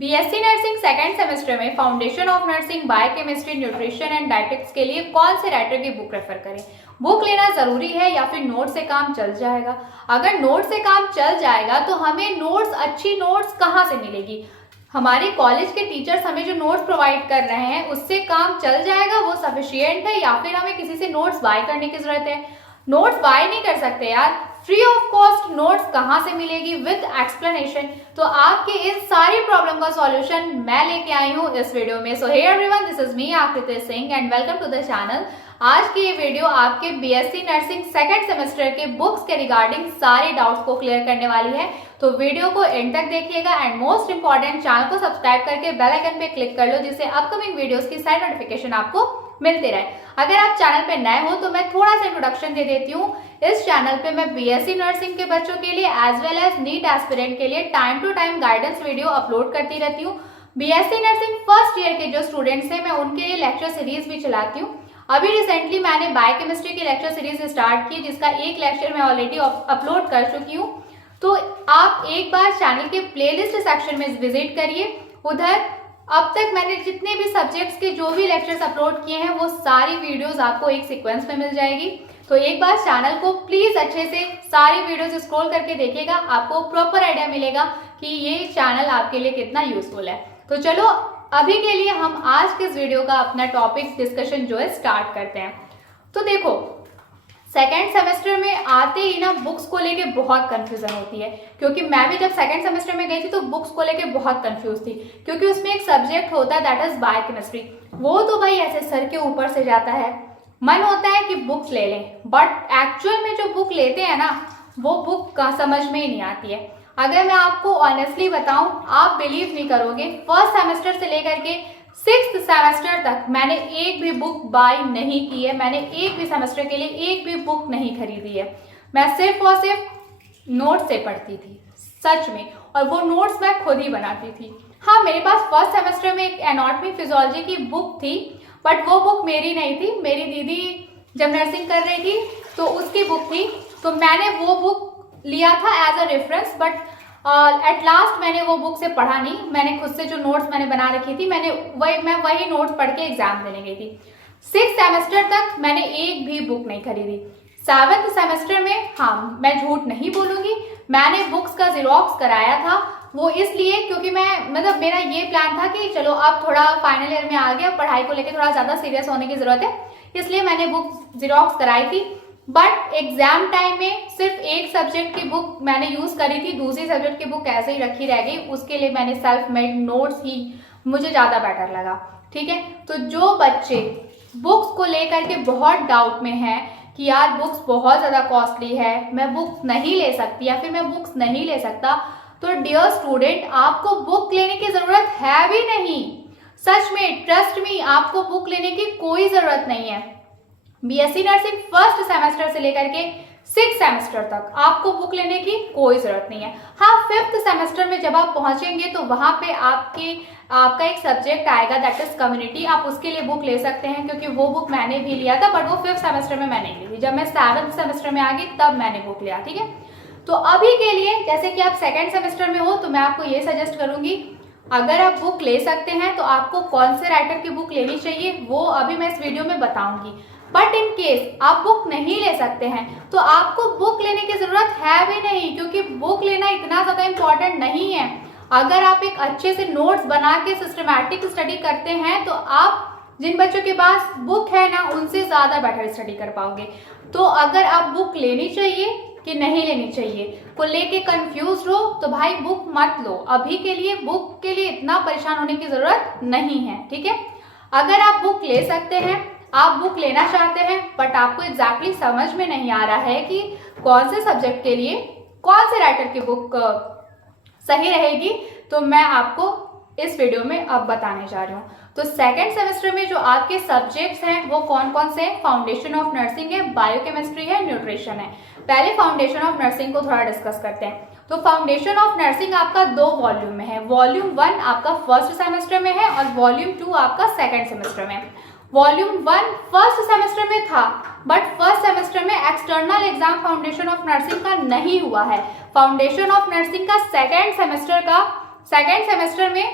BSc nursing second semester में foundation of nursing, biochemistry, nutrition and dietetics के लिए कौन से राइटर की बुक रेफर करें? बुक लेना जरूरी है या फिर नोट से काम चल जाएगा? अगर नोट से काम चल जाएगा तो हमें नोट्स, अच्छी नोट्स कहाँ से मिलेगी? हमारे कॉलेज के टीचर्स हमें जो नोट्स प्रोवाइड कर रहे हैं उससे काम चल जाएगा, वो सफिशिएंट है, या फिर हमें किसी से नोट्स बाय करने की जरूरत है? नोट्स बाय नहीं कर सकते यार, फ्री ऑफ कॉस्ट नोट्स कहाँ से मिलेगी विद एक्सप्लेनेशन? तो आपके इस सारी प्रॉब्लम का सॉल्यूशन मैं लेके आई हूँ इस वीडियो में। So hey everyone, this is me Aakriti Singh and welcome to the channel. आज की ये वीडियो आपके बीएससी नर्सिंग सेकेंड सेमेस्टर के बुक्स के रिगार्डिंग सारे डाउट्स को क्लियर करने वाली है, तो वीडियो को एंड तक देखिएगा एंड मोस्ट इंपॉर्टेंट, चैनल को सब्सक्राइब करके बेल आइकन पे क्लिक कर लो जिससे अपकमिंग वीडियोस की सारी नोटिफिकेशन आपको मिलते रहे। अगर आप चैनल पे नए हो तो मैं थोड़ा सा इंट्रोडक्शन दे देती हूँ। इस चैनल पे मैं बीएससी नर्सिंग के बच्चों के लिए as well as NEET aspirant के लिए time to time guidance video upload करती रहती हूँ। बीएससी नर्सिंग फर्स्ट ईयर के जो स्टूडेंट्स हैं मैं उनके लिए लेक्चर सीरीज भी चलाती हूँ। अभी रिसेंटली मैंने बायोकेमिस्ट्री की लेक्चर सीरीज स्टार्ट की जिसका एक लेक्चर मैं ऑलरेडी अपलोड कर चुकी हूँ, तो आप एक बार चैनल के प्लेलिस्ट सेक्शन में विजिट करिए। उधर अब तक मैंने जितने भी सब्जेक्ट्स के जो भी लेक्चर्स अपलोड किए हैं वो सारी वीडियोस आपको एक सीक्वेंस में मिल जाएगी, तो एक बार चैनल को प्लीज अच्छे से सारी वीडियोस स्क्रॉल करके देखिएगा, आपको प्रॉपर आइडिया मिलेगा कि ये चैनल आपके लिए कितना यूजफुल है। तो चलो अभी के लिए हम आज के इस वीडियो का अपना टॉपिक डिस्कशन जो है स्टार्ट करते हैं। तो देखो, सेकेंड सेमेस्टर में आते ही ना बुक्स को लेके बहुत कंफ्यूजन होती है, क्योंकि मैं भी जब सेकेंड सेमेस्टर में गई थी तो बुक्स को लेके बहुत कंफ्यूज थी, क्योंकि उसमें एक सब्जेक्ट होता है दैट इज बायोकेमिस्ट्री। वो तो भाई ऐसे सर के ऊपर से जाता है, मन होता है कि बुक्स ले लें, बट एक्चुअल में जो बुक लेते हैं ना वो बुक का समझ में ही नहीं आती है। अगर मैं आपको ऑनेस्टली बताऊं, आप बिलीव नहीं करोगे, फर्स्ट सेमेस्टर से लेकर के सिक्स्थ सेमेस्टर तक मैंने एक भी बुक बाय नहीं की है। मैंने एक भी सेमेस्टर के लिए एक भी बुक नहीं खरीदी है। मैं सिर्फ और सिर्फ नोट्स से पढ़ती थी, सच में, और वो नोट्स मैं खुद ही बनाती थी। हाँ, मेरे पास फर्स्ट सेमेस्टर में एक एनाटॉमी फिजियोलॉजी की बुक थी, बट वो बुक मेरी नहीं थी, मेरी दीदी जब नर्सिंग कर रही थी तो उसकी बुक थी, तो मैंने वो बुक लिया था as a reference, but at last मैंने वो बुक से पढ़ा नहीं। मैंने खुद से जो नोट्स मैंने बना रखी थी मैं वही नोट्स पढ़ के एग्जाम देने गई थी। सिक्स सेमेस्टर तक मैंने एक भी बुक नहीं खरीदी। सेवन्थ सेमेस्टर में, हाँ मैं झूठ नहीं बोलूंगी, मैंने बुक्स का जीरोक्स कराया था। वो इसलिए क्योंकि मेरा ये प्लान था कि चलो अब थोड़ा फाइनल ईयर में आ गया, पढ़ाई को लेकर थोड़ा ज्यादा सीरियस होने की जरूरत है, इसलिए मैंने बुक जीरोक्स कराई थी। बट एग्जाम टाइम में सिर्फ एक सब्जेक्ट की बुक मैंने यूज करी थी, दूसरी सब्जेक्ट की बुक ऐसे ही रखी रह गई। उसके लिए मैंने सेल्फ मेड नोट्स ही मुझे ज्यादा बेटर लगा। ठीक है, तो जो बच्चे बुक्स को लेकर के बहुत डाउट में हैं कि यार बुक्स बहुत ज्यादा कॉस्टली है, मैं बुक्स नहीं ले सकती या फिर मैं बुक्स नहीं ले सकता, तो डियर स्टूडेंट, आपको बुक लेने की जरूरत है भी नहीं। सच में, ट्रस्ट मी, आपको बुक लेने की कोई जरूरत नहीं है। बीएससी नर्सिंग फर्स्ट सेमेस्टर से लेकर के सिक्स सेमेस्टर तक आपको बुक लेने की कोई जरूरत नहीं है। हाँ, फिफ्थ सेमेस्टर में जब आप पहुंचेंगे तो वहां पे आपका एक सब्जेक्ट आएगा दैट इज कम्युनिटी, आप उसके लिए बुक ले सकते हैं, क्योंकि वो बुक मैंने भी लिया था, बट वो फिफ्थ सेमेस्टर में मैं नहीं ली थी। जब मैं सेवन्थ सेमेस्टर में आ गई तब मैंने बुक लिया। ठीक है, तो अभी के लिए जैसे कि आप सेकेंड सेमेस्टर में हो तो मैं आपको ये सजेस्ट करूंगी, अगर आप बुक ले सकते हैं तो आपको कौन से राइटर की बुक लेनी चाहिए वो अभी मैं इस वीडियो में बताऊंगी। बट इन केस आप बुक नहीं ले सकते हैं तो आपको बुक लेने की जरूरत है भी नहीं, क्योंकि बुक लेना इतना ज्यादा इंपॉर्टेंट नहीं है। अगर आप एक अच्छे से नोट्स बना के सिस्टमैटिक स्टडी करते हैं तो आप जिन बच्चों के पास बुक है ना उनसे ज्यादा बेटर स्टडी कर पाओगे। तो अगर आप बुक लेनी चाहिए कि नहीं लेनी चाहिए को लेके कंफ्यूज हो तो भाई बुक मत लो। अभी के लिए बुक के लिए इतना परेशान होने की जरूरत नहीं है। ठीक है, अगर आप बुक ले सकते हैं, आप बुक लेना चाहते हैं, बट आपको एग्जैक्टली समझ में नहीं आ रहा है कि कौन से सब्जेक्ट के लिए कौन से राइटर की बुक सही रहेगी, तो मैं आपको इस वीडियो में अब बताने जा रही हूँ। तो सेकेंड सेमेस्टर में जो आपके सब्जेक्ट्स हैं वो कौन कौन से हैं? फाउंडेशन ऑफ नर्सिंग है, बायोकेमिस्ट्री है, न्यूट्रिशन है। पहले फाउंडेशन ऑफ नर्सिंग को थोड़ा डिस्कस करते हैं। तो फाउंडेशन ऑफ नर्सिंग आपका 2 वॉल्यूम में है। वॉल्यूम 1 आपका फर्स्ट सेमेस्टर में है और वॉल्यूम 2 आपका सेकेंड सेमेस्टर में है। वॉल्यूम 1 फर्स्ट सेमेस्टर में था, बट फर्स्ट सेमेस्टर में external exam foundation of nursing का नहीं हुआ है। फाउंडेशन ऑफ नर्सिंग का सेकेंड सेमेस्टर में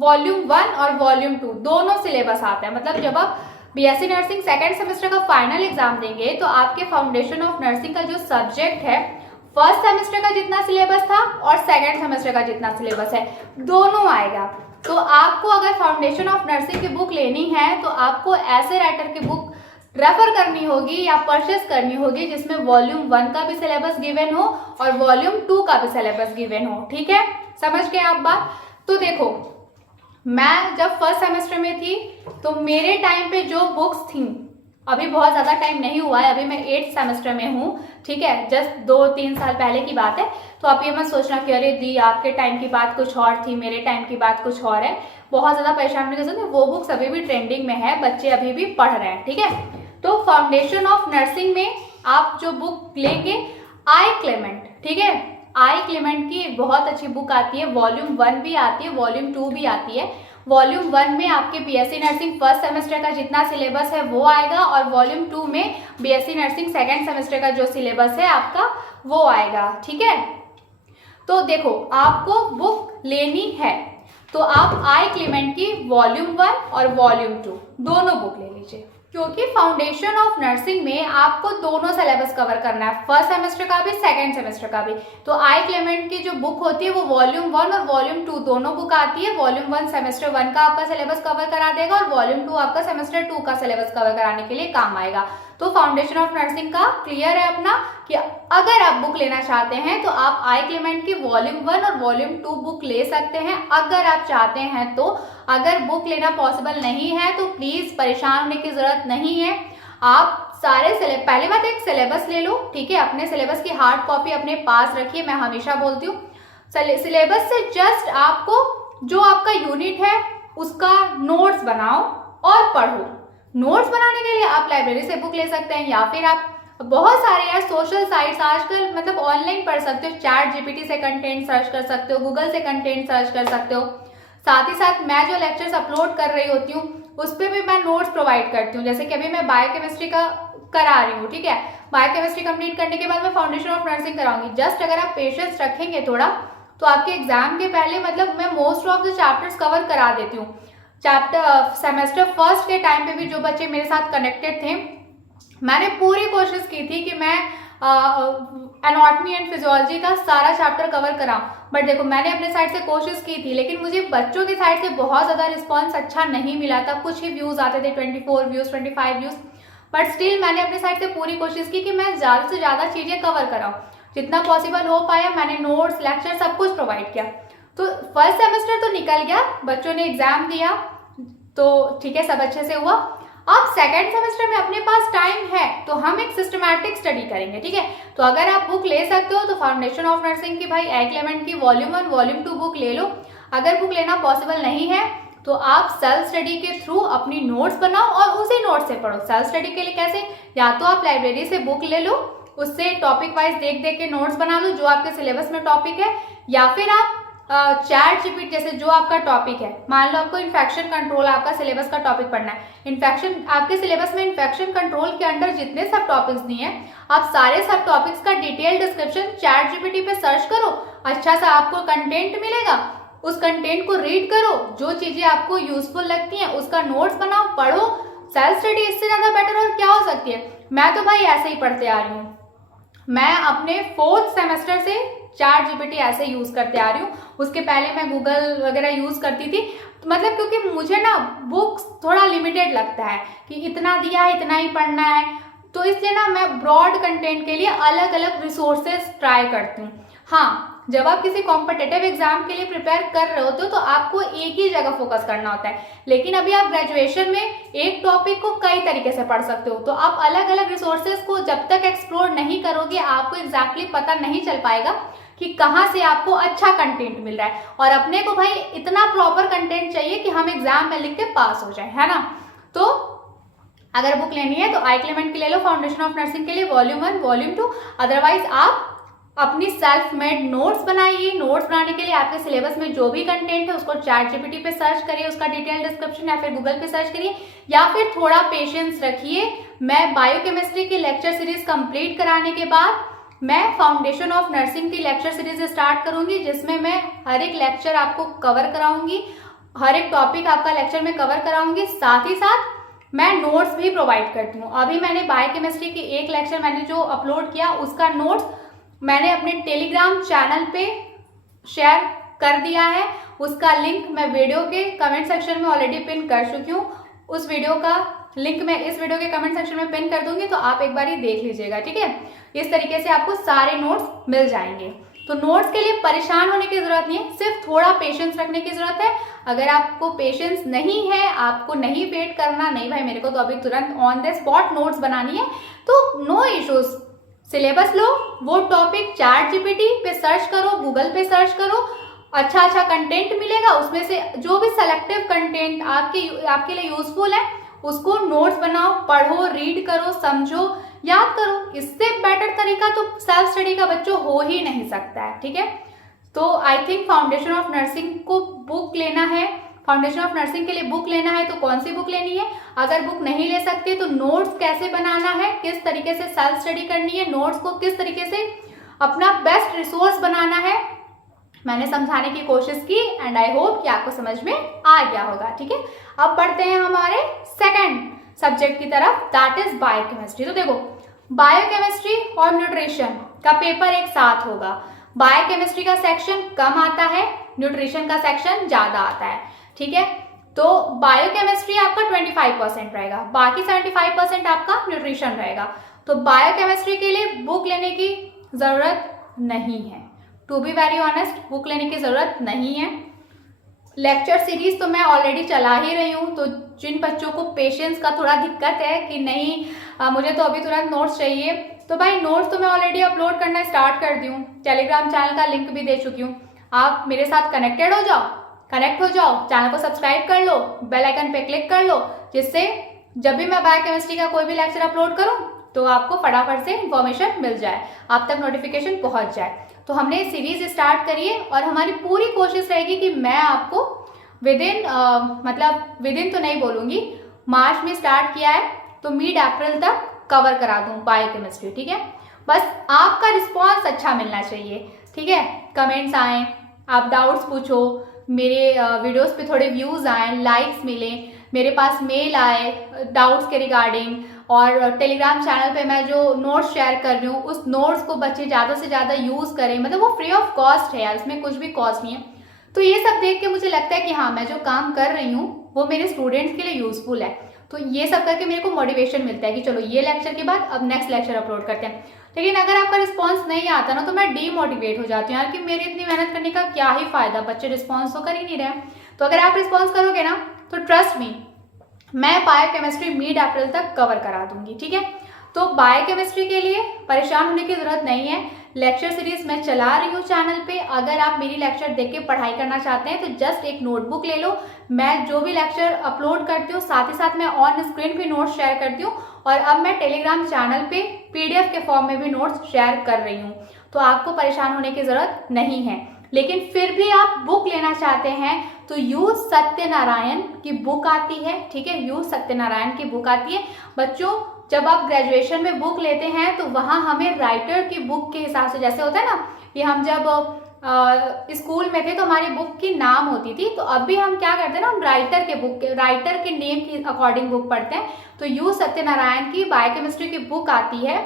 वॉल्यूम 1 और वॉल्यूम 2 दोनों सिलेबस आता है। मतलब जब आप बीएससी नर्सिंग सेकेंड सेमेस्टर का फाइनल एग्जाम देंगे तो आपके फाउंडेशन ऑफ नर्सिंग का जो सब्जेक्ट है फर्स्ट सेमेस्टर का जितना सिलेबस था और सेकेंड सेमेस्टर का जितना सिलेबस है दोनों आएगा। तो आपको अगर फाउंडेशन ऑफ नर्सिंग की बुक लेनी है तो आपको ऐसे राइटर की बुक रेफर करनी होगी या परचेस करनी होगी जिसमें वॉल्यूम 1 का भी सिलेबस गिवन हो और वॉल्यूम 2 का भी सिलेबस गिवन हो। ठीक है, समझ गए आप बात। तो देखो, मैं जब फर्स्ट सेमेस्टर में थी तो मेरे टाइम पे जो बुक्स थी, अभी बहुत ज़्यादा टाइम नहीं हुआ है, अभी मैं 8th सेमेस्टर में हूँ, ठीक है, जस्ट 2-3 साल पहले की बात है। तो आप ये मत सोचना कि अरे दी आपके टाइम की बात कुछ और थी, मेरे टाइम की बात कुछ और है। बहुत ज़्यादा परेशान होने की जरूरत नहीं, वो बुक्स अभी भी ट्रेंडिंग में है, बच्चे अभी भी पढ़ रहे हैं। ठीक है, तो फाउंडेशन ऑफ नर्सिंग में आप जो बुक लेंगे आई क्लेमेंट, ठीक है, आई क्लेमेंट की एक बहुत अच्छी बुक आती है, वॉल्यूम 1 भी आती है, वॉल्यूम 2 भी आती है। वॉल्यूम 1 में आपके बीएससी नर्सिंग फर्स्ट सेमेस्टर का जितना सिलेबस है वो आएगा और वॉल्यूम 2 में बीएससी नर्सिंग सेकेंड सेमेस्टर का जो सिलेबस है आपका वो आएगा। ठीक है, तो देखो आपको बुक लेनी है तो आप आई क्लेमेंट की वॉल्यूम 1 और वॉल्यूम 2 दोनों बुक ले लीजिए, क्योंकि फाउंडेशन ऑफ नर्सिंग में आपको दोनों सिलेबस कवर करना है, फर्स्ट सेमेस्टर का भी सेकंड सेमेस्टर का भी। तो आई क्लेमेंट की जो बुक होती है वो वॉल्यूम 1 और वॉल्यूम 2 दोनों बुक आती है। वॉल्यूम 1 सेमेस्टर 1 का आपका सिलेबस कवर करा देगा और वॉल्यूम 2 आपका सेमेस्टर 2 का सिलेबस कवर कराने के लिए काम आएगा। तो फाउंडेशन ऑफ नर्सिंग का क्लियर है अपना कि अगर आप बुक लेना चाहते हैं तो आप आई क्लेमेंट की वॉल्यूम 1 और वॉल्यूम 2 बुक ले सकते हैं अगर आप चाहते हैं तो। अगर बुक लेना पॉसिबल नहीं है तो प्लीज परेशान होने की जरूरत नहीं है। आप सारे पहले बात एक सिलेबस ले लो, ठीक है, अपने सिलेबस की हार्ड कॉपी अपने पास रखिए। मैं हमेशा बोलती हूँ सिलेबस से जस्ट आपको जो आपका यूनिट है उसका नोट्स बनाओ और पढ़ो। नोट्स बनाने के लिए आप लाइब्रेरी से बुक ले सकते हैं या फिर आप बहुत सारे यार सोशल साइट्स आजकल मतलब ऑनलाइन पढ़ सकते हो, चैट जीपीटी से कंटेंट सर्च कर सकते हो, गूगल से कंटेंट सर्च कर सकते हो। साथ ही साथ मैं जो लेक्चर्स अपलोड कर रही होती हूँ उस पर भी मैं नोट्स प्रोवाइड करती हूँ। जैसे कि अभी मैं बायोकेमिस्ट्री का करा रही हूँ, ठीक है, बायोकेमिस्ट्री कंप्लीट करने के बाद मैं फाउंडेशन ऑफ नर्सिंग कराऊंगी। जस्ट अगर आप पेशेंस रखेंगे थोड़ा तो आपके एग्जाम के पहले मतलब मैं most of the chapters cover करा देती हूँ। चैप्टर सेमेस्टर फर्स्ट के टाइम पे भी जो बच्चे मेरे साथ कनेक्टेड थे मैंने पूरी कोशिश की थी कि मैं एनाटॉमी एंड फिजियोलॉजी का सारा चैप्टर कवर कराऊं, बट देखो मैंने अपने साइड से कोशिश की थी लेकिन मुझे बच्चों की साइड से बहुत ज़्यादा रिस्पांस अच्छा नहीं मिला था। कुछ ही व्यूज़ आते थे, 24 व्यूज़ 25 व्यूज़, बट स्टिल मैंने अपने साइड से पूरी कोशिश की कि मैं ज़्यादा से ज़्यादा चीज़ें कवर कराऊँ। जितना पॉसिबल हो पाया मैंने नोट्स लेक्चर सब कुछ प्रोवाइड किया। तो फर्स्ट सेमेस्टर तो निकल गया, बच्चों ने एग्जाम दिया तो ठीक है, सब अच्छे से हुआ। अब सेकेंड सेमेस्टर में अपने पास टाइम है तो हम एक सिस्टमैटिक स्टडी करेंगे, ठीक है। तो अगर आप बुक ले सकते हो तो फाउंडेशन ऑफ नर्सिंग की भाई आई क्लेमेंट की वॉल्यूम 1 वॉल्यूम 2 बुक ले लो। अगर बुक लेना पॉसिबल नहीं है तो आप सेल्फ स्टडी के थ्रू अपनी नोट्स बनाओ और उसी नोट से पढ़ो। सेल्फ स्टडी के लिए कैसे, या तो आप लाइब्रेरी से बुक ले लो, उससे टॉपिक वाइज देख देख के नोट्स बना लो जो आपके सिलेबस में टॉपिक है, या फिर आप चैट जीपीटी जैसे जो आपका टॉपिक है, मान लो आपको इन्फेक्शन कंट्रोल आपका सिलेबस का टॉपिक पढ़ना है, इन्फेक्शन आपके सिलेबस में इन्फेक्शन कंट्रोल के अंडर जितने सब टॉपिक्स दिए हैं आप सारे सब टॉपिक्स का डिटेल डिस्क्रिप्शन चैट जीपीटी पे सर्च करो, अच्छा सा आपको कंटेंट मिलेगा, उस कंटेंट को रीड करो, जो चीजें आपको यूजफुल लगती हैं उसका नोट्स बनाओ, पढ़ो। सेल्फ स्टडी इससे ज्यादा बेटर और क्या हो सकती है। मैं तो भाई ऐसे ही पढ़ते आ रही हूँ, मैं अपने 4th सेमेस्टर से चैट जीपीटी ऐसे यूज करते आ रही हूँ। उसके पहले मैं गूगल वगैरह यूज करती थी, मतलब क्योंकि मुझे ना बुक्स थोड़ा लिमिटेड लगता है कि इतना दिया है इतना ही पढ़ना है, तो इसलिए ना मैं ब्रॉड कंटेंट के लिए अलग अलग रिसोर्सेज ट्राई करती हूँ। हाँ, जब आप किसी कॉम्पिटिटिव एग्जाम के लिए प्रिपेयर कर रहे होते हो तो आपको एक ही जगह फोकस करना होता है, लेकिन अभी आप ग्रेजुएशन में एक टॉपिक को कई तरीके से पढ़ सकते हो। तो आप अलग अलग रिसोर्सेज को जब तक एक्सप्लोर नहीं करोगे आपको एग्जैक्टली पता नहीं चल पाएगा कि कहाँ से आपको अच्छा कंटेंट मिल रहा है। और अपने को भाई इतना प्रॉपर कंटेंट चाहिए कि हम एग्जाम में लिख के पास हो जाए, है ना। तो अगर बुक लेनी है तो आई क्लेमेंट की ले लो फाउंडेशन ऑफ नर्सिंग के लिए वॉल्यूम 1 वॉल्यूम 2। अदरवाइज आप अपनी सेल्फ मेड नोट्स बनाइए। नोट्स बनाने के लिए आपके सिलेबस में जो भी कंटेंट है उसको चैट जीपीटी पे सर्च करिए, उसका डिटेल डिस्क्रिप्शन, या फिर गूगल पे सर्च करिए, या फिर थोड़ा पेशेंस रखिए। मैं बायोकेमिस्ट्री की लेक्चर सीरीज कंप्लीट कराने के बाद मैं फाउंडेशन ऑफ नर्सिंग की लेक्चर सीरीज स्टार्ट करूंगी, जिसमें मैं हर एक लेक्चर आपको कवर कराऊंगी हर एक टॉपिक आपका लेक्चर में कवर कराऊंगी, साथ ही साथ मैं नोट्स भी प्रोवाइड करती हूँ। अभी मैंने बायोकेमिस्ट्री की एक लेक्चर मैंने जो अपलोड किया उसका नोट्स मैंने अपने टेलीग्राम चैनल पे शेयर कर दिया है। उसका लिंक मैं वीडियो के कमेंट सेक्शन में ऑलरेडी पिन कर चुकी हूँ। उस वीडियो का लिंक मैं इस वीडियो के कमेंट सेक्शन में पिन कर दूंगी, तो आप एक बार ही देख लीजिएगा, ठीक है। इस तरीके से आपको सारे नोट्स मिल जाएंगे। तो नोट्स के लिए परेशान होने की जरूरत नहीं है, सिर्फ थोड़ा पेशेंस रखने की जरूरत है। अगर आपको पेशेंस नहीं है, आपको नहीं वेट करना, नहीं भाई मेरे को तो अभी तुरंत ऑन द स्पॉट नोट्स बनानी है, तो नो इश्यूज, सिलेबस लो, वो टॉपिक चैट जीपीटी पे सर्च करो, गूगल पे सर्च करो, अच्छा अच्छा कंटेंट मिलेगा, उसमें से जो भी सेलेक्टिव कंटेंट आपके लिए यूजफुल है उसको नोट्स बनाओ, पढ़ो, रीड करो, समझो, याद करो। इससे बेटर तरीका तो सेल्फ स्टडी का बच्चों हो ही नहीं सकता है, ठीक है। तो I think foundation of nursing को बुक लेना है, फाउंडेशन ऑफ नर्सिंग के लिए बुक लेना है तो कौन सी बुक लेनी है। अगर बुक नहीं ले सकते तो नोट्स कैसे बनाना है, किस तरीके से सेल्फ स्टडी करनी है, नोट्स को किस तरीके से अपना बेस्ट रिसोर्स बनाना है, मैंने समझाने की कोशिश की एंड आई होप कि आपको समझ में आ गया होगा, ठीक है। अब बढ़ते हैं हमारे सेकंड सब्जेक्ट की तरफ, दैट इज बायोकेमिस्ट्री। तो देखो, बायोकेमिस्ट्री और न्यूट्रिशन का पेपर एक साथ होगा। बायोकेमिस्ट्री का सेक्शन कम आता है, न्यूट्रिशन का सेक्शन ज्यादा आता है, ठीक है। तो बायोकेमिस्ट्री आपका 25% रहेगा, बाकी 75% आपका न्यूट्रिशन रहेगा। तो बायोकेमिस्ट्री के लिए बुक लेने की जरूरत नहीं है, to be very honest, book लेने की जरूरत नहीं है। लेक्चर सीरीज तो मैं ऑलरेडी चला ही रही हूँ, तो जिन बच्चों को पेशेंस का थोड़ा दिक्कत है कि नहीं मुझे तो अभी तुरंत नोट्स चाहिए, तो भाई नोट्स तो मैं ऑलरेडी अपलोड करना स्टार्ट कर दी हूँ, टेलीग्राम चैनल का लिंक भी दे चुकी हूँ। आप मेरे साथ कनेक्टेड हो जाओ, कनेक्ट हो जाओ, चैनल को सब्सक्राइब कर लो, बेल आइकन पे क्लिक कर लो, जिससे जब भी मैं बायोकेमिस्ट्री का कोई भी लेक्चर अपलोड करूँ तो आपको फटाफट से इंफॉर्मेशन मिल जाए, आप तक नोटिफिकेशन पहुंच जाए। तो हमने सीरीज स्टार्ट करी है और हमारी पूरी कोशिश रहेगी कि मैं आपको विद इन तो नहीं बोलूंगी, मार्च में स्टार्ट किया है तो मिड अप्रैल तक कवर करा दूं बायोकेमिस्ट्री, ठीक है। बस आपका रिस्पॉन्स अच्छा मिलना चाहिए, ठीक है। कमेंट्स आए, आप डाउट्स पूछो, मेरे वीडियोस पे थोड़े व्यूज आए, लाइक्स मिले, मेरे पास मेल आए डाउट्स के रिगार्डिंग, और टेलीग्राम चैनल पे मैं जो नोट्स शेयर कर रही हूँ उस नोट्स को बच्चे ज़्यादा से ज़्यादा यूज़ करें, मतलब वो फ्री ऑफ कॉस्ट है यार, उसमें कुछ भी कॉस्ट नहीं है। तो ये सब देख के मुझे लगता है कि हाँ, मैं जो काम कर रही हूँ वो मेरे स्टूडेंट्स के लिए यूजफुल है। तो ये सब करके मेरे को मोटिवेशन मिलता है कि चलो ये लेक्चर के बाद अब नेक्स्ट लेक्चर अपलोड करते हैं। लेकिन अगर आपका रिस्पॉन्स नहीं आता ना तो मैं डीमोटिवेट हो जाती हूँ यार, कि मेरी इतनी मेहनत करने का क्या ही फायदा, बच्चे रिस्पॉन्स तो कर ही नहीं रहे। तो अगर आप रिस्पॉन्स करोगे ना तो ट्रस्ट मी, मैं बायोकेमिस्ट्री मिड अप्रैल तक कवर करा दूंगी, ठीक है। तो बायोकेमिस्ट्री के लिए परेशान होने की जरूरत नहीं है, लेक्चर सीरीज मैं चला रही हूँ चैनल पे। अगर आप मेरी लेक्चर देख के पढ़ाई करना चाहते हैं तो जस्ट एक नोटबुक ले लो, मैं जो भी लेक्चर अपलोड करती हूँ साथ ही साथ मैं ऑन स्क्रीन भी नोट्स शेयर करती हूँ, और अब मैं टेलीग्राम चैनल पे PDF के फॉर्म में भी नोट्स शेयर कर रही हूँ। तो आपको परेशान होने की जरूरत नहीं है। लेकिन फिर भी आप बुक लेना चाहते हैं तो यू सत्यनारायण की बुक आती है, ठीक है, यू सत्यनारायण की बुक आती है। बच्चों, जब आप ग्रेजुएशन में बुक लेते हैं तो वहाँ हमें राइटर की बुक के हिसाब से, जैसे होता है ना कि हम जब स्कूल में थे तो हमारी बुक की नाम होती थी, तो अब भी हम क्या करते हैं ना, हम राइटर के नेम की अकॉर्डिंग बुक पढ़ते हैं। तो यू सत्यनारायण की बायोकेमिस्ट्री की बुक आती है,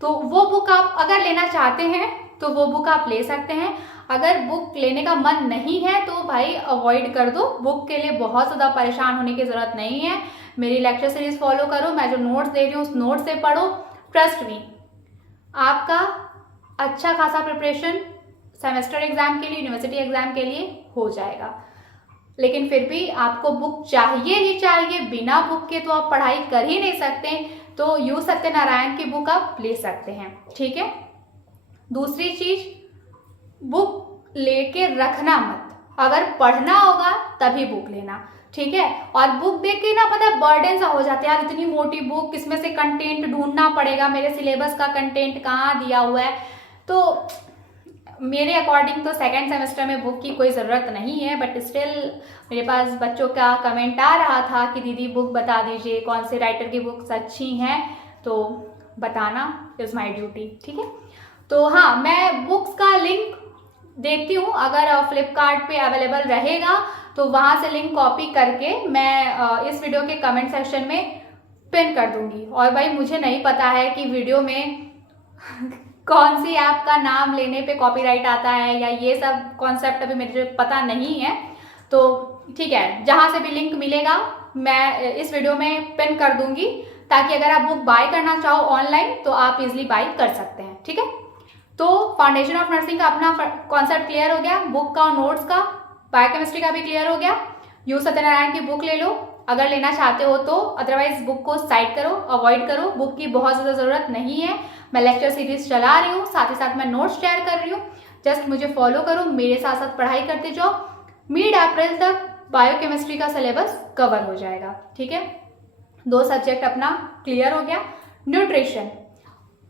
तो वो बुक आप अगर लेना चाहते हैं तो वो बुक आप ले सकते हैं। अगर बुक लेने का मन नहीं है तो भाई अवॉइड कर दो, बुक के लिए बहुत ज़्यादा परेशान होने की ज़रूरत नहीं है। मेरी लेक्चर सीरीज फॉलो करो, मैं जो नोट्स दे रही हूँ उस नोट से पढ़ो, ट्रस्ट मी आपका अच्छा खासा प्रिपरेशन सेमेस्टर एग्जाम के लिए, यूनिवर्सिटी एग्जाम के लिए हो जाएगा। लेकिन फिर भी आपको बुक चाहिए ही चाहिए, बिना बुक के तो आप पढ़ाई कर ही नहीं सकते। तो यू सत्यनारायण की बुक आप ले सकते हैं, ठीक है। दूसरी चीज, बुक लेके रखना मत, अगर पढ़ना होगा तभी बुक लेना, ठीक है। और बुक देख के ना पता है बर्डन सा हो जाता है यार, इतनी मोटी बुक, किसमें से कंटेंट ढूंढना पड़ेगा, मेरे सिलेबस का कंटेंट कहाँ दिया हुआ है। तो मेरे अकॉर्डिंग तो सेकेंड सेमेस्टर में बुक की कोई ज़रूरत नहीं है, बट स्टिल मेरे पास बच्चों का कमेंट आ रहा था कि दीदी बुक बता दीजिए, कौन से राइटर की बुक्स अच्छी हैं, तो बताना इज़ माई ड्यूटी, ठीक है। तो हाँ, मैं बुक्स का लिंक देती हूँ, अगर फ्लिपकार्ट पे अवेलेबल रहेगा तो वहाँ से लिंक कॉपी करके मैं इस वीडियो के कमेंट सेक्शन में पिन कर दूंगी। और भाई मुझे नहीं पता है कि वीडियो में कौन सी ऐप का नाम लेने पे कॉपीराइट आता है या ये सब कॉन्सेप्ट अभी मुझे पता नहीं है, तो ठीक है, जहाँ से भी लिंक मिलेगा मैं इस वीडियो में पिन कर दूंगी, ताकि अगर आप बुक बाय करना चाहो ऑनलाइन तो आप इजिली बाय कर सकते हैं। ठीक है, तो फाउंडेशन ऑफ नर्सिंग का अपना कॉन्सेप्ट क्लियर हो गया, बुक का और नोट्स का, बायोकेमिस्ट्री का भी क्लियर हो गया। यू सत्यनारायण की बुक ले लो अगर लेना चाहते हो तो, अदरवाइज बुक को साइड करो, अवॉइड करो, बुक की बहुत ज़्यादा ज़रूरत नहीं है। मैं लेक्चर सीरीज चला रही हूँ, साथ ही साथ मैं नोट्स शेयर कर रही हूँ, जस्ट मुझे फॉलो करो, मेरे साथ साथ पढ़ाई करते जाओ। मिड अप्रैल तक बायोकेमिस्ट्री का सिलेबस कवर हो जाएगा। ठीक है, 2 सब्जेक्ट अपना क्लियर हो गया। न्यूट्रिशन,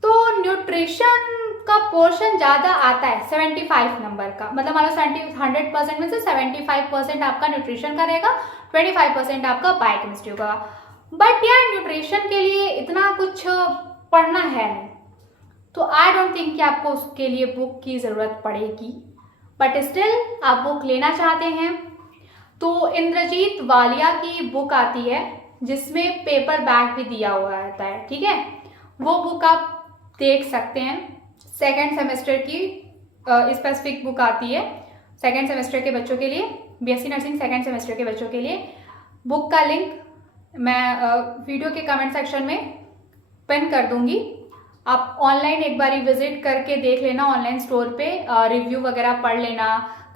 तो न्यूट्रिशन का पोर्शन ज़्यादा आता है 75 नंबर का, मतलब मान लो 100% में से 75% आपका न्यूट्रिशन का रहेगा, 25% आपका बायोकेमिस्ट्री का। बट यार न्यूट्रिशन के लिए इतना कुछ पढ़ना है नहीं, तो आई डोंट थिंक कि आपको उसके लिए बुक की ज़रूरत पड़ेगी। बट स्टिल आप बुक लेना चाहते हैं तो इंद्रजीत वालिया की बुक आती है जिसमें पेपर बैक भी दिया हुआ रहता है। ठीक है, वो बुक आप देख सकते हैं। सेकेंड सेमेस्टर की स्पेसिफिक बुक आती है सेकेंड सेमेस्टर के बच्चों के लिए, बीएससी नर्सिंग सेकेंड सेमेस्टर के बच्चों के लिए। बुक का लिंक मैं वीडियो के कमेंट सेक्शन में पिन कर दूंगी। आप ऑनलाइन एक बार विजिट करके देख लेना, ऑनलाइन स्टोर पे रिव्यू वगैरह पढ़ लेना,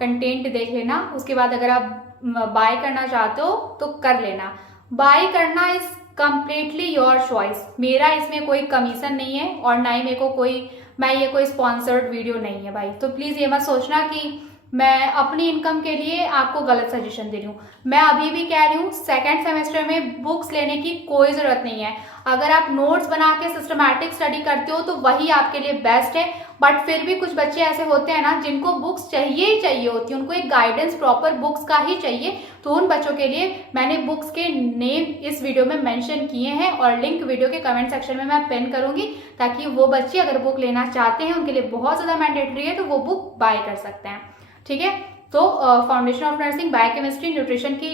कंटेंट देख लेना। उसके बाद अगर आप बाय करना चाहते हो तो कर लेना। बाय करना इज कम्प्लीटली योर चॉइस, मेरा इसमें कोई कमीशन नहीं है और ना ही मेरे को ये कोई स्पॉन्सर्ड वीडियो नहीं है भाई। तो प्लीज़ ये मत सोचना कि मैं अपनी इनकम के लिए आपको गलत सजेशन दे रही हूँ। मैं अभी भी कह रही हूँ सेकेंड सेमेस्टर में बुक्स लेने की कोई ज़रूरत नहीं है। अगर आप नोट्स बना के सिस्टमैटिक स्टडी करते हो तो वही आपके लिए बेस्ट है। बट फिर भी कुछ बच्चे ऐसे होते हैं ना जिनको बुक्स चाहिए ही चाहिए होती है, उनको एक गाइडेंस प्रॉपर बुक्स का ही चाहिए। तो उन बच्चों के लिए मैंने बुक्स के नेम इस वीडियो में मेंशन किए हैं और लिंक वीडियो के कमेंट सेक्शन में मैं पिन करूंगी, ताकि वो बच्चे अगर बुक लेना चाहते हैं उनके लिए बहुत ज़्यादा मैंडेटरी है तो वो बुक बाय कर सकते हैं। ठीक है, तो foundation of nursing, biochemistry, nutrition की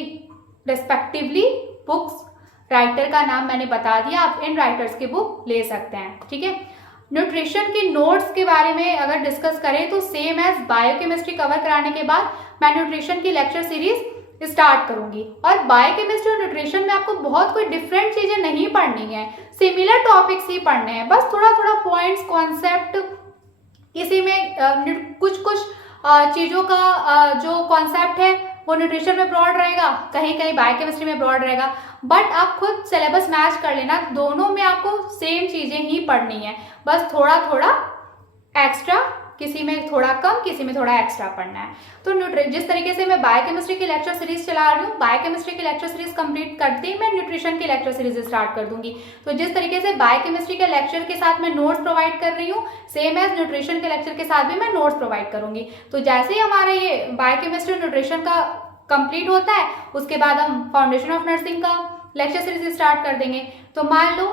रेस्पेक्टिवली बुक्स, राइटर का नाम मैंने बता दिया, आप इन राइटर्स की बुक ले सकते हैं। ठीक है, न्यूट्रिशन की नोट्स के बारे में अगर डिस्कस करें तो सेम एज बायोकेमिस्ट्री कवर कराने के बाद मैं न्यूट्रिशन की लेक्चर सीरीज स्टार्ट करूंगी। और बायोकेमिस्ट्री और न्यूट्रिशन में आपको बहुत कोई डिफरेंट चीजें नहीं पढ़नी है, सिमिलर टॉपिक्स ही पढ़ने हैं, बस थोड़ा थोड़ा पॉइंट्स, कॉन्सेप्ट, किसी में कुछ चीज़ों का जो कॉन्सेप्ट है वो न्यूट्रिशन में ब्रॉड रहेगा, कहीं कहीं बायोकेमिस्ट्री में ब्रॉड रहेगा। बट आप खुद सिलेबस मैच कर लेना, दोनों में आपको सेम चीज़ें ही पढ़नी है, बस थोड़ा थोड़ा एक्स्ट्रा, किसी में थोड़ा कम, किसी में थोड़ा एक्स्ट्रा पढ़ना है। तो जिस तरीके से मैं बायोकेमिस्ट्री की लेक्चर सीरीज चला रही हूँ, बायोकेमिस्ट्री की लेक्चर सीरीज कंप्लीट करते ही मैं न्यूट्रिशन की लेक्चर सीरीज स्टार्ट कर दूंगी। तो जिस तरीके से बायोकेमिस्ट्री के लेक्चर के साथ मैं नोट्स प्रोवाइड कर रही हूँ, सेम एज न्यूट्रिशन के लेक्चर के साथ भी मैं नोट्स प्रोवाइड करूंगी। तो जैसे ही हमारा ये बायोकेमिस्ट्री न्यूट्रिशन का कंप्लीट होता है, उसके बाद हम फाउंडेशन ऑफ नर्सिंग का लेक्चर सीरीज स्टार्ट कर देंगे। तो मान लो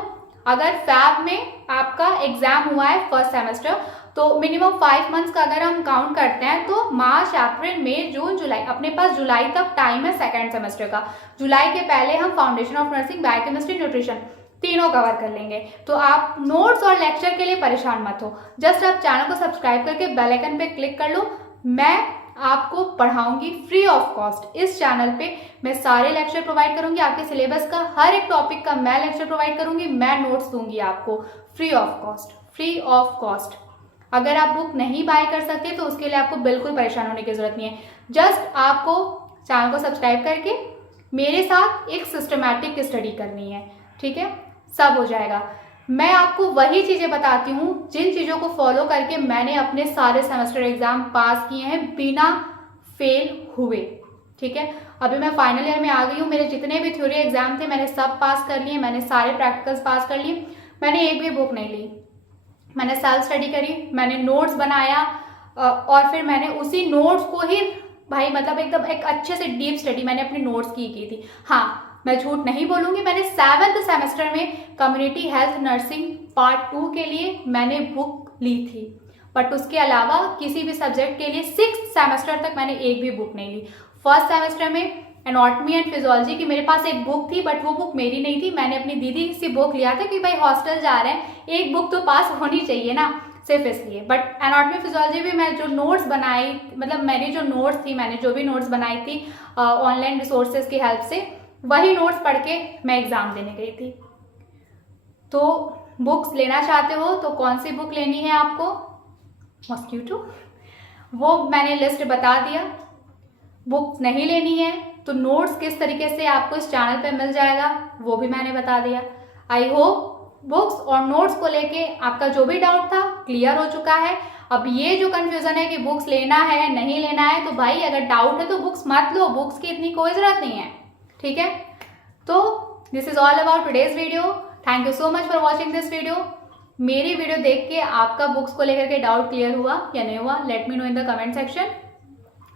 अगर फैब में आपका एग्जाम हुआ है फर्स्ट सेमेस्टर, तो मिनिमम 5 मंथ्स का अगर हम काउंट करते हैं तो मार्च, अप्रैल, मई, जून, जुलाई, अपने पास जुलाई तक टाइम है सेकेंड सेमेस्टर का। जुलाई के पहले हम foundation of nursing, biochemistry, nutrition तीनों कवर कर लेंगे। तो आप नोट्स और लेक्चर के लिए परेशान मत हो, जस्ट आप चैनल को सब्सक्राइब करके बेल आइकन पे क्लिक कर लो। मैं आपको पढ़ाऊंगी फ्री ऑफ कॉस्ट इस चैनल पे, मैं सारे लेक्चर प्रोवाइड करूंगी, आपके सिलेबस का हर एक टॉपिक का मैं लेक्चर प्रोवाइड करूंगी, मैं नोट्स दूंगी आपको free of cost, free of cost. अगर आप बुक नहीं बाय कर सकते तो उसके लिए आपको बिल्कुल परेशान होने की जरूरत नहीं है, जस्ट आपको चैनल को सब्सक्राइब करके मेरे साथ एक सिस्टमैटिक स्टडी करनी है। ठीक है, सब हो जाएगा। मैं आपको वही चीज़ें बताती हूँ जिन चीज़ों को फॉलो करके मैंने अपने सारे सेमेस्टर एग्जाम पास किए हैं बिना फेल हुए। ठीक है, अभी मैं फाइनल ईयर में आ गई हूँ, मेरे जितने भी थ्योरी एग्जाम थे मैंने सब पास कर लिए, मैंने सारे प्रैक्टिकल्स पास कर लिए, मैंने एक भी बुक नहीं ली, मैंने सेल्फ स्टडी करी, मैंने नोट्स बनाया और फिर मैंने उसी नोट्स को ही भाई मतलब एकदम एक अच्छे से डीप स्टडी मैंने अपने नोट्स की थी। हाँ, मैं झूठ नहीं बोलूँगी, मैंने 7th सेमेस्टर में कम्युनिटी हेल्थ नर्सिंग पार्ट 2 के लिए मैंने बुक ली थी, बट उसके अलावा किसी भी सब्जेक्ट के लिए 6th सेमेस्टर तक मैंने एक भी बुक नहीं ली। फर्स्ट सेमेस्टर में एनाटॉमी एंड फिजियोलॉजी की मेरे पास एक बुक थी, बट वो बुक मेरी नहीं थी, मैंने अपनी दीदी से बुक लिया था कि भाई हॉस्टल जा रहे हैं, एक बुक तो पास होनी चाहिए ना, सिर्फ इसलिए। बट एनाटॉमी फिजियोलॉजी भी मैं जो नोट्स बनाई, मतलब मेरी जो नोट्स थी, मैंने जो भी नोट्स बनाई थी ऑनलाइन रिसोर्सेज की हेल्प से, वही नोट्स पढ़ के मैं एग्ज़ाम देने गई थी। तो बुक्स लेना चाहते हो तो कौन सी बुक लेनी है आपको? मॉस्किटो, वो मैंने लिस्ट बता दिया। बुक्स नहीं लेनी है तो नोट्स किस तरीके से आपको इस चैनल पे मिल जाएगा वो भी मैंने बता दिया। आई होप बुक्स और नोट्स को लेके आपका जो भी डाउट था क्लियर हो चुका है। अब ये जो कंफ्यूजन है कि बुक्स लेना है नहीं लेना है, तो भाई अगर डाउट है तो बुक्स मत लो, बुक्स की इतनी कोई ज़रूरत नहीं है, ठीक है। तो this is all about today's video. Thank you so much for watching this video. मेरी वीडियो देख के आपका बुक्स को लेकर के डाउट क्लियर हुआ या नहीं हुआ, let me know in the comment section.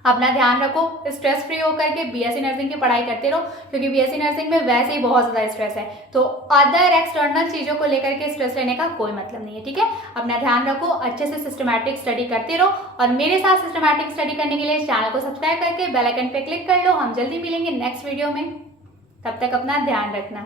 अपना ध्यान रखो, स्ट्रेस फ्री होकर के बीएससी नर्सिंग की पढ़ाई करते रहो, क्योंकि बीएससी नर्सिंग में वैसे ही बहुत ज़्यादा स्ट्रेस है, तो अदर एक्सटर्नल चीज़ों को लेकर के स्ट्रेस लेने का कोई मतलब नहीं है, ठीक है। अपना ध्यान रखो, अच्छे से सिस्टमैटिक स्टडी करते रहो, और मेरे साथ सिस्टमैटिक स्टडी करने के लिए चैनल को सब्सक्राइब करके बेल आइकन पे क्लिक कर लो। हम जल्दी मिलेंगे नेक्स्ट वीडियो में, तब तक अपना ध्यान रखना।